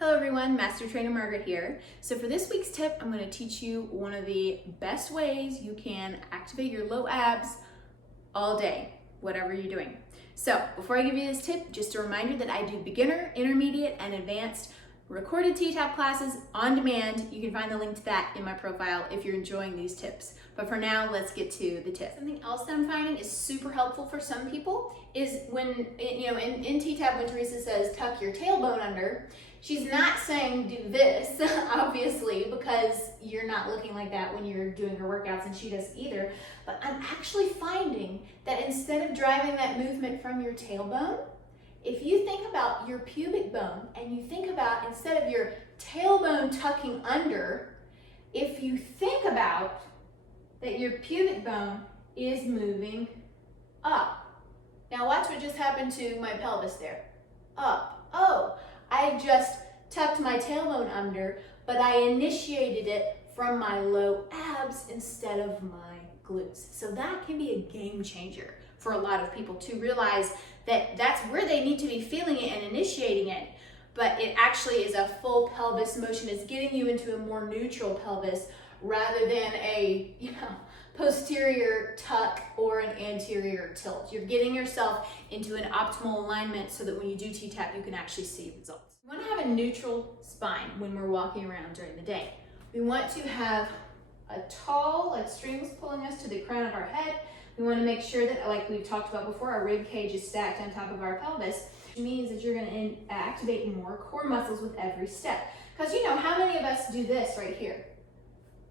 Hello everyone, Master Trainer Margaret here. So for this week's tip, I'm going to teach you one of the best ways you can activate your low abs all day, whatever you're doing. So before I give you this tip, just a reminder that I do beginner, intermediate, and advanced recorded t-tapp classes on demand. You can find the link to that in my profile if you're enjoying these tips. But for now, let's get to the tip. Something else that I'm finding is super helpful for some people is when, in t-tapp when Teresa says tuck your tailbone under, she's not saying do this, obviously, because you're not looking like that when you're doing her workouts, and she does either. But I'm actually finding that instead of driving that movement from your tailbone, if you think about your pubic bone and you think about, instead of your tailbone tucking under, if you think about that your pubic bone is moving up. Now watch what just happened to my pelvis there. Up. Oh, I just tucked my tailbone under, but I initiated it from my low abs instead of my glutes. So that can be a game changer for a lot of people to realize that that's where they need to be feeling it and initiating it, but it actually is a full pelvis motion. It's getting you into a more neutral pelvis rather than a, posterior tuck or an anterior tilt. You're getting yourself into an optimal alignment so that when you do t-tap, you can actually see results. We want to have a neutral spine when we're walking around during the day. We want to have a tall, like strings pulling us to the crown of our head. We want to make sure that, like we've talked about before, our rib cage is stacked on top of our pelvis, which means that you're going to activate more core muscles with every step. Because how many of us do this right here?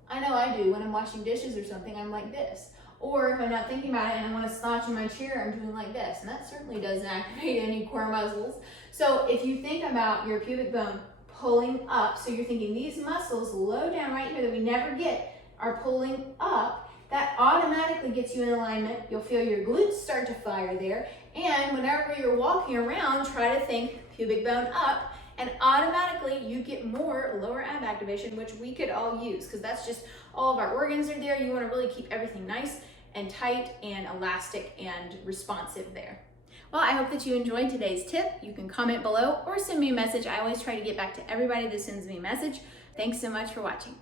I know I do. When I'm washing dishes or something, I'm like this. Or if I'm not thinking about it and I want to slouch in my chair, I'm doing like this. And that certainly doesn't activate any core muscles. So if you think about your pubic bone pulling up, so you're thinking these muscles low down right here that we never get are pulling up, that automatically gets you in alignment. You'll feel your glutes start to fire there. And whenever you're walking around, try to think pubic bone up, and automatically you get more lower ab activation, which we could all use, because that's just all of our organs are there. You want to really keep everything nice and tight and elastic and responsive there. Well, I hope that you enjoyed today's tip. You can comment below or send me a message. I always try to get back to everybody that sends me a message. Thanks so much for watching.